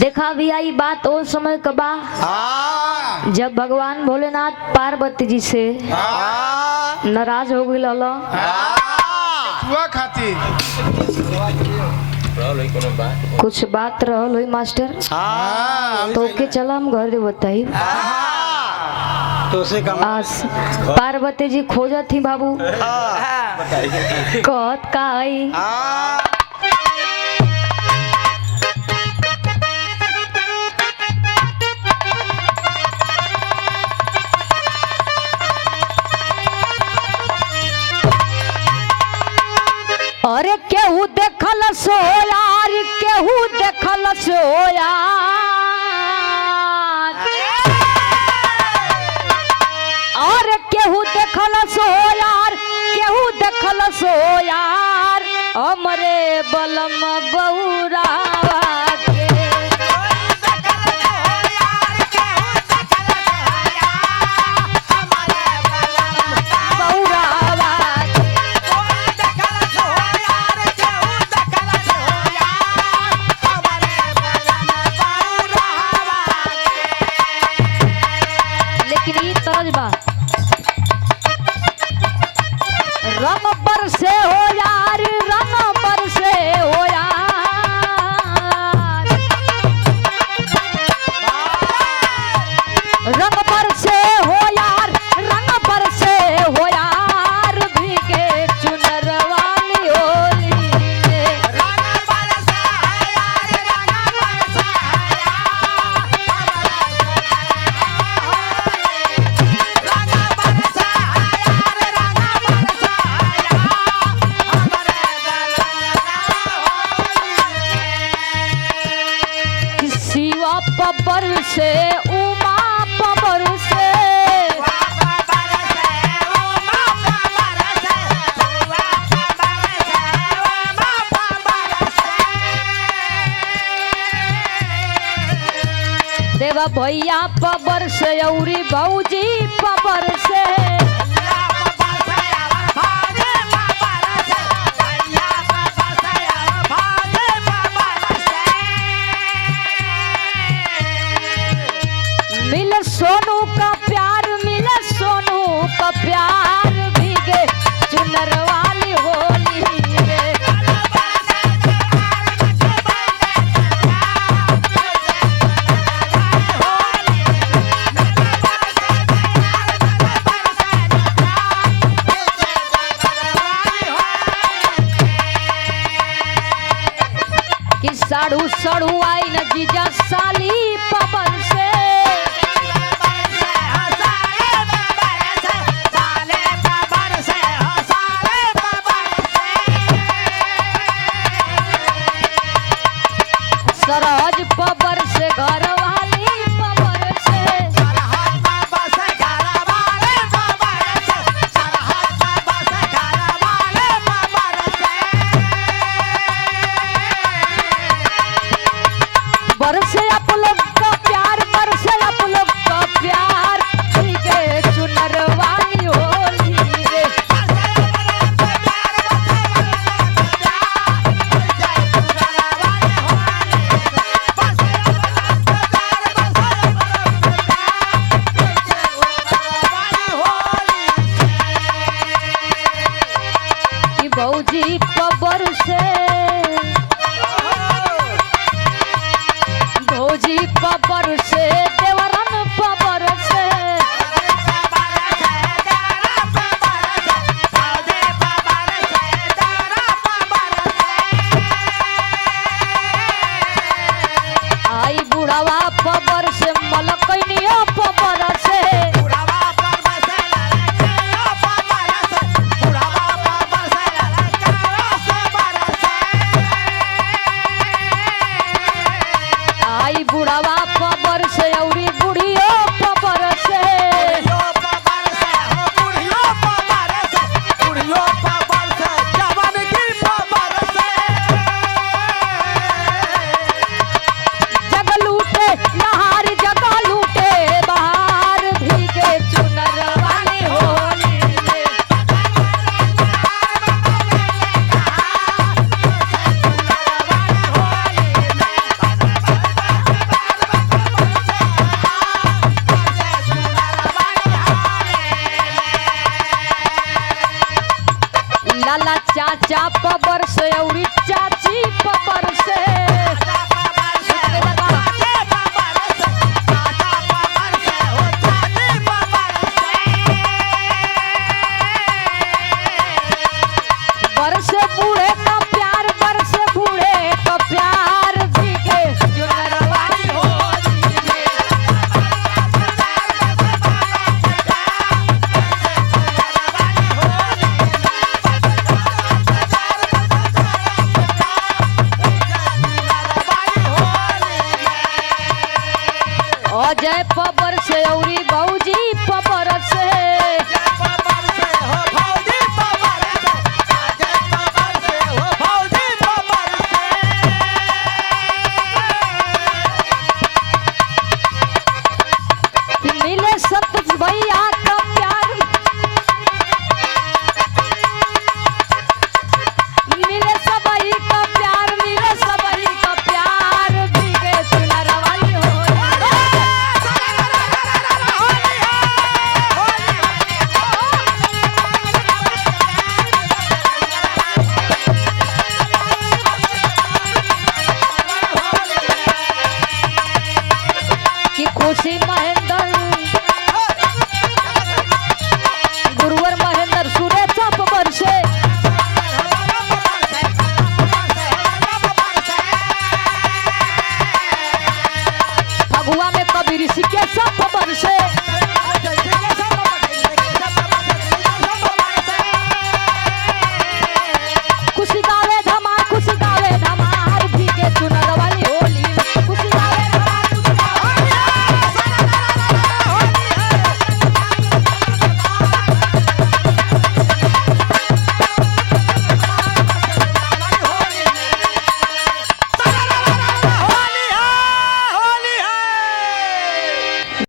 देखा भी आई बात ओ समय कबा जब भगवान भोलेनाथ पार्वती जी से नाराज हो गई खाती कुछ बात रहल हुई मास्टर तो के चला हम घर बताई तो से पार्वती जी खोजत थी बाबू कहत का आई अरे केहू देखल सो यार केहू देखल सो यार अरे केहू देखल सो यार केहू देखल सो यार हमरे बलम बहुरावा रंग पर से हो यार रंग पर से हो यार रंग पर से हो यार रंग पर से हो यार भीगे चुनर वाली होली पबर से उमा पबर से देवा भैया पबर से औरी भौजी पबर से मिले सोनू का प्यार मिले सोनू का प्यार भीगे चुनर वाली होली रे कि साड़ू सड़ू आई न जीजा साली पवन से सरहज पबर से घर वाली पबर से बरसे आप लोग का प्यार बरसे आप लोग का प्यार भीगे चुनर वाली होली रे कि भौजी पबर से भौजी पबर से देवरन पबर से आई बुढ़ावा पबर से मलकनिया पबर से आई बुढ़ावा पबर से औरी लाला चाचा पबर से औरी चाची पबर से बरस बूढ़े का प्यार बरस बूढ़े का प्यार भीगे चुनरवाली होली में। अजय पबर से औरी भौजी पबर से मिले सत भैया का प्यार मिले सबई का प्यार मिले सबई का प्यार भीगे चुनरवाली होली की खुशी महेंद्र गुरुवर महेंद्र सुरेचा पबर से फगुआ में कबीर ऋषि के सब पबर से